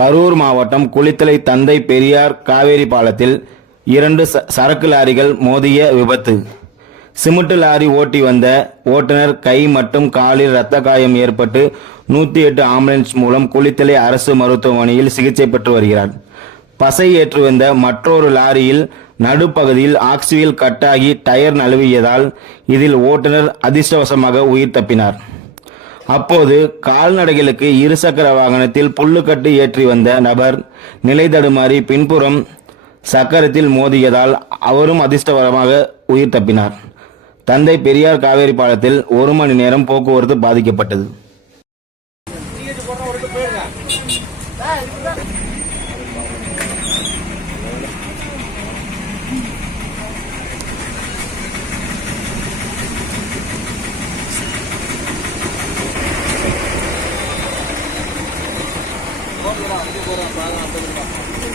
கரூர் மாவட்டம் குளித்தலை தந்தை பெரியார் காவேரி பாலத்தில் இரண்டு ச- சரக்கு லாரிகள் மோதிய விபத்து. சிமெண்ட் லாரி ஓட்டி வந்த ஓட்டுநர் கை மற்றும் காலில் இரத்த காயம் ஏற்பட்டு நூத்தி எட்டு ஆம்புலன்ஸ் மூலம் குளித்தலை அரசு மருத்துவமனையில் சிகிச்சை பெற்று வருகிறார். பசை ஏற்று வந்த மற்றொரு லாரியில் நடுப்பகுதியில் ஆக்சிவில் கட்டாகி டயர் நழுவியதால் இதில் ஓட்டுநர் அதிர்ஷ்டவசமாக உயிர் தப்பினார். அப்போது கால்நடைகளுக்கு இருசக்கர வாகனத்தில் புல்லுக்கட்டு ஏற்றி வந்த நபர் நிலை தடுமாறி பின்புறம் சக்கரத்தில் மோதியதால் அவரும் அதிர்ஷ்டவரமாக உயிர் தப்பினார். தந்தை பெரியார் காவேரி பாலத்தில் ஒரு மணி நேரம் போக்குவரத்து பாதிக்கப்பட்டது. போகிறேன்